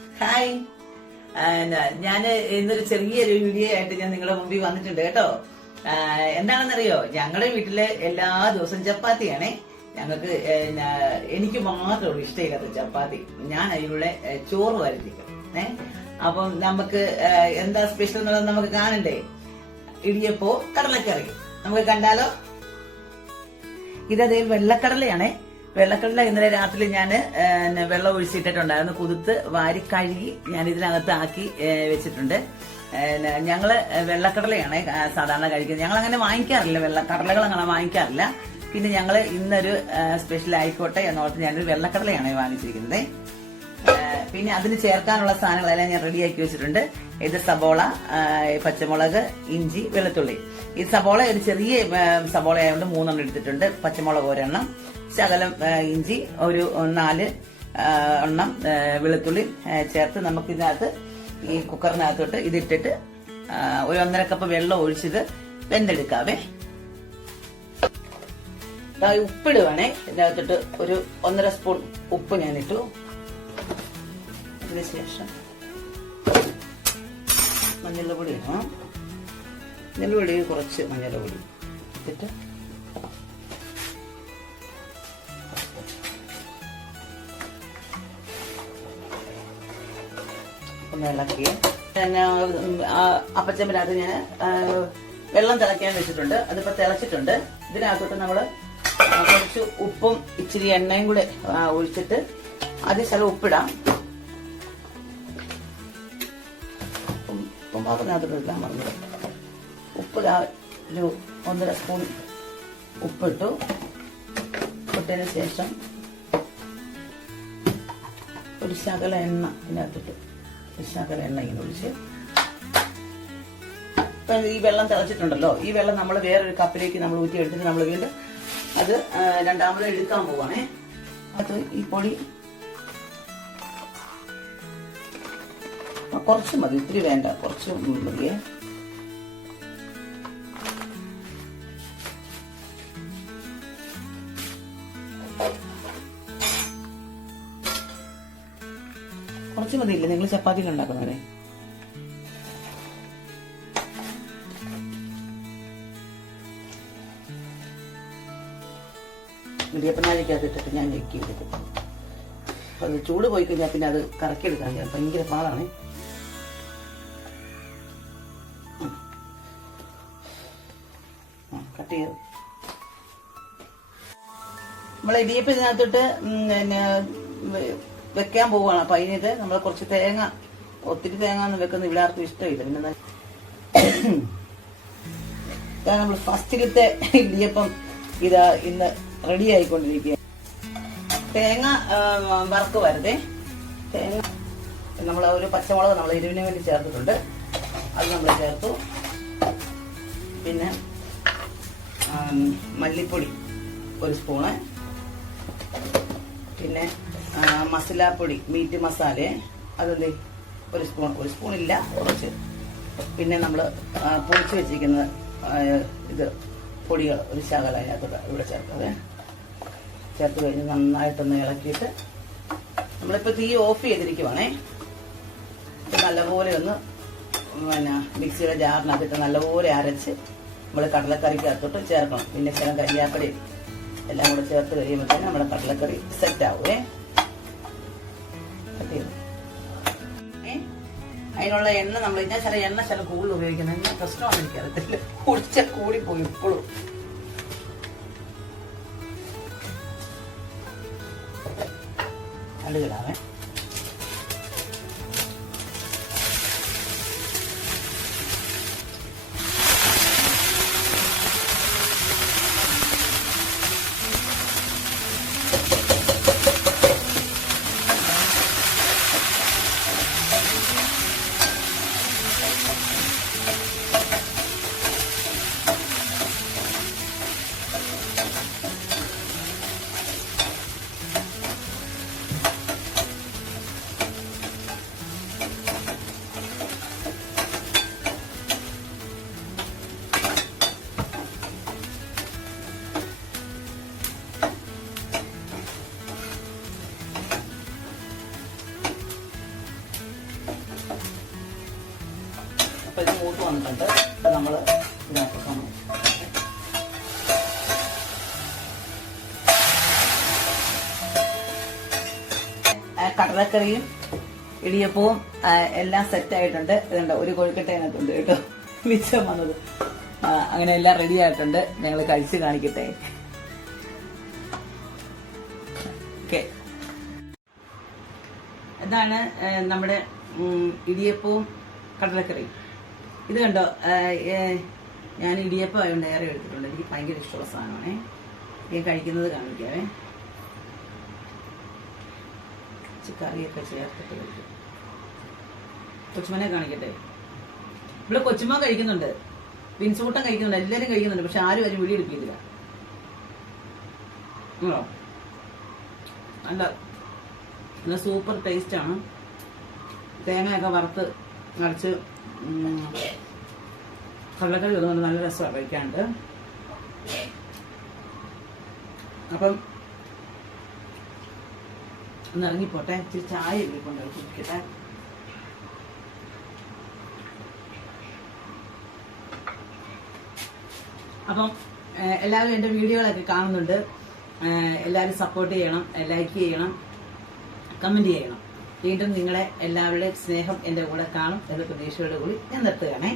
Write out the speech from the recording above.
Hi ഞാൻ ഇന്നൊരു ചെറിയൊരു വീഡിയോ ആയിട്ട് ഞാൻ നിങ്ങളുടെ മുമ്പിൽ വന്നിട്ടുണ്ട് കേട്ടോ. എന്താണെന്നറിയോ? ഞങ്ങളുടെ വീട്ടിലെ എല്ലാ ദിവസവും ചപ്പാത്തിയാണേ. ഞങ്ങൾക്ക് എനിക്ക് മാത്രമുള്ളൂ ഇഷ്ടമില്ലാത്ത ചപ്പാത്തി. ഞാൻ അതിലൂടെ ചോറ് വരുത്തിക്കും ഏ? അപ്പം നമുക്ക് എന്താ സ്പെഷ്യൽ എന്നുള്ളത് നമുക്ക് കാണണ്ടേ? ഇടിയപ്പോ കടലക്കറി. നമുക്ക് കണ്ടാലോ? ഇതേ വെള്ളക്കടലയാണേ. വെള്ളക്കടല ഇന്നലെ രാത്രി ഞാൻ വെള്ളം ഒഴിച്ചിട്ടിട്ടുണ്ടായിരുന്നു. കുതിർത്ത് വാരി കഴുകി ഞാൻ ഇതിനകത്ത് ആക്കി വെച്ചിട്ടുണ്ട്. ഞങ്ങൾ വെള്ളക്കടലയാണ് സാധാരണ കഴിക്കുന്നത്. ഞങ്ങൾ അങ്ങനെ വാങ്ങിക്കാറില്ല. വെള്ളക്കടലകൾ അങ്ങനെ വാങ്ങിക്കാറില്ല. പിന്നെ ഞങ്ങൾ ഇന്നൊരു സ്പെഷ്യൽ ആയിക്കോട്ടെ എന്നോർത്ത് ഞാനൊരു വെള്ളക്കടലയാണ് വാങ്ങിച്ചിരിക്കുന്നത്. പിന്നെ അതിന് ചേർക്കാനുള്ള സാധനങ്ങളെല്ലാം ഞാൻ റെഡിയാക്കി വെച്ചിട്ടുണ്ട്. ഇത് സബോള പച്ചമുളക് ഇഞ്ചി വെളുത്തുള്ളി. ഈ സബോള ഒരു ചെറിയ സബോള ആയതുകൊണ്ട് മൂന്നെണ്ണം എടുത്തിട്ടുണ്ട്. പച്ചമുളക് ഒരെണ്ണം. ശകലം ഇഞ്ചി ഒരു നാല് എണ്ണം വെളുത്തുള്ളി ചേർത്ത് നമുക്ക് ഇതിനകത്ത് ഈ കുക്കറിനകത്തോട്ട് ഇതിട്ടിട്ട് ഒരു ഒന്നര കപ്പ് വെള്ളം ഒഴിച്ചത് വെന്തെടുക്കാവേ. ഉപ്പിടുവാണേ. ഇതിനകത്തിട്ട് ഒരു ഒന്നര സ്പൂൺ ഉപ്പ് ഞാൻ ഇട്ടു അതിനുശേഷം മഞ്ഞൾപ്പൊടി ഇടണം. മഞ്ഞൾപ്പൊടി കുറച്ച് മഞ്ഞൾപ്പൊടി ഇട്ടിട്ട് ഒന്ന് ഇളക്കി ഞാൻ അപ്പച്ചമ്പിനകത്ത് ഞാൻ വെള്ളം തിളയ്ക്കാൻ വെച്ചിട്ടുണ്ട്. അതിപ്പോ തിളച്ചിട്ടുണ്ട്. ഇതിനകത്തോട്ട് നമ്മൾ കുറച്ച് ഉപ്പും ഇച്ചിരി എണ്ണയും കൂടെ ഒഴിച്ചിട്ട് ആദ്യം ശകലം ഉപ്പിടാം. ഉപ്പ് ഒരു ഒന്നര സ്പൂൺ ഉപ്പിട്ടു. ഇട്ടതിന് ശേഷം ഒരു ശകല എണ്ണ ഇതിനകത്തിട്ട്. ശകല എണ്ണ ഇങ്ങനെ ഒഴിച്ച്. ഇപ്പൊ ഈ വെള്ളം തിളച്ചിട്ടുണ്ടല്ലോ ഈ വെള്ളം നമ്മൾ വേറൊരു കപ്പിലേക്ക് നമ്മൾ ഊറ്റി എടുത്തിട്ട് നമ്മൾ വീണ്ടും അത് രണ്ടാമത് എടുക്കാൻ പോവാണേ. അത് ഈ പൊടി. കുറച്ച് മതി ഇത്തിരി വേണ്ട കുറച്ച് മതിയേ. കുറച്ച് മതിയില്ലേ? നിങ്ങൾ ചപ്പാത്തി ഉണ്ടാക്കുന്നവരെ. ഇടിയപ്പനാഴിക്കകത്തിട്ടിട്ട് ഞാൻ ഞെക്കി എടുക്കും അത് ചൂട് പോയി കഴിഞ്ഞാൽ പിന്നെ അത് കറക്കിയെടുക്കാൻ ഭയങ്കര പാടാണ്. കട്ട് ചെയ്ത്. നമ്മൾ ഇടിയപ്പം ഇതിനകത്തോട്ട് വെക്കാൻ പോവുകയാണ്. അപ്പൊ അതിനിത് നമ്മൾ കുറച്ച് തേങ്ങ ഒത്തിരി തേങ്ങ ഒന്നും വെക്കുന്ന ഇവിടെ ആർക്കും ഇഷ്ടമില്ല. പിന്നെ നമ്മൾ ഫസ്റ്റിലത്തെ ഇടിയപ്പം ഇതാ ഇന്ന് റെഡി ആയിക്കൊണ്ടിരിക്കുക തേങ്ങ വറുക്ക് വരുതേ തേങ്ങ നമ്മൾ ഒരു പച്ചമുളക് നമ്മൾ എരിവിന് വേണ്ടി ചേർത്തിട്ടുണ്ട്. അത് നമ്മൾ ചേർത്തു. പിന്നെ മല്ലിപ്പൊടി ഒരു സ്പൂണ്. പിന്നെ മസാലപ്പൊടി മീറ്റ് മസാല അതെന്ത് ഒരു സ്പൂൺ ഒരു സ്പൂണില്ല കുറച്ച്. പിന്നെ നമ്മൾ പൊടിച്ച് വെച്ചിരിക്കുന്ന ഇത് പൊടികൾ ഒരു ശകല അതിനകത്തോട്ട് ഇവിടെ ചേർക്കാതെ ചേർത്ത് കഴിഞ്ഞ് നന്നായിട്ടൊന്ന് ഇളക്കിയിട്ട് നമ്മളിപ്പോൾ തീ ഓഫ് ചെയ്തിരിക്കുവാണേ. നല്ലപോലെ ഒന്ന് പിന്നെ മിക്സിയുടെ ജാറിനകത്തിട്ട് നല്ലപോലെ അരച്ച് നമ്മൾ കടലക്കറിക്കകത്തോട്ട് ചേർക്കണം. പിന്നെ ചില കരിയാപ്പടി എല്ലാം കൂടെ ചേർത്ത് തന്നെ നമ്മുടെ കടലക്കറി സെറ്റ് ആവുമേ അതിനുള്ള എണ്ണ നമ്മൾ ഞാൻ ചില എണ്ണ ചില കൂടുതൽ ഉപയോഗിക്കുന്നത്. എണ്ണ പ്രശ്നമാണ് കുടിച്ച കൂടി പോയി ഇപ്പോഴും. കടുകിടാവേ. മൂത്ത് വന്നിട്ടുണ്ട്. നമ്മൾ ഇതാക്കണം ആ, കടലക്കറിയും ഇടിയപ്പവും എല്ലാം സെറ്റ് ആയിട്ടുണ്ട്. ഇതുണ്ട് ഒരു കൊഴുക്കട്ട അതിനകത്തുണ്ട് കേട്ടോ. മിച്ചം വന്നത്. അങ്ങനെ എല്ലാം റെഡി ആയിട്ടുണ്ട്. ഞങ്ങൾ കഴിച്ചു കാണിക്കട്ടെ. ഇതാണ് നമ്മുടെ ഇടിയപ്പവും കടലക്കറിയും. ഇത് കണ്ടോ? ഞാൻ ഇടിയപ്പം ആയതുകൊണ്ട് ഏറെ എടുത്തിട്ടുണ്ട്. എനിക്ക് ഭയങ്കര ഇഷ്ടമുള്ള സാധനമാണേ. ഞാൻ കഴിക്കുന്നത് കാണിക്കാവേ. കറിയൊക്കെ ചേർത്തിട്ട് കഴിക്കും. കൊച്ചുമനെ കാണിക്കട്ടെ? ഇവിടെ കൊച്ചുമ കഴിക്കുന്നുണ്ട്. പിൻസൂട്ടം കഴിക്കുന്നുണ്ട്. എല്ലാവരും കഴിക്കുന്നുണ്ട്. പക്ഷെ ആരും അതിന് വീഡിയോ എടുക്കില്ല? നല്ല നല്ല സൂപ്പർ ടേസ്റ്റ് ആണ് തേങ്ങയൊക്കെ വറുത്ത് അരച്ച് കള്ളക്കറി ഇതുകൊണ്ട് നല്ല രസമാണ് കഴിക്കാണ്ട്. അപ്പം ഒന്ന് ഇറങ്ങിപ്പോട്ടെ ഇച്ചിരി ചായ ഇരിക്കൊണ്ട് കുടിക്കട്ടെ. അപ്പം എല്ലാവരും എന്റെ വീഡിയോകളൊക്കെ കാണുന്നുണ്ട്. എല്ലാവരും സപ്പോർട്ട് ചെയ്യണം ലൈക്ക് ചെയ്യണം കമന്റ് ചെയ്യണം. വീണ്ടും നിങ്ങളെ എല്ലാവരുടെയും സ്നേഹം എന്റെ കൂടെ കാണും എന്ന പ്രതീക്ഷയോടുകൂടി ഞാൻ നിർത്തുകയാണേ.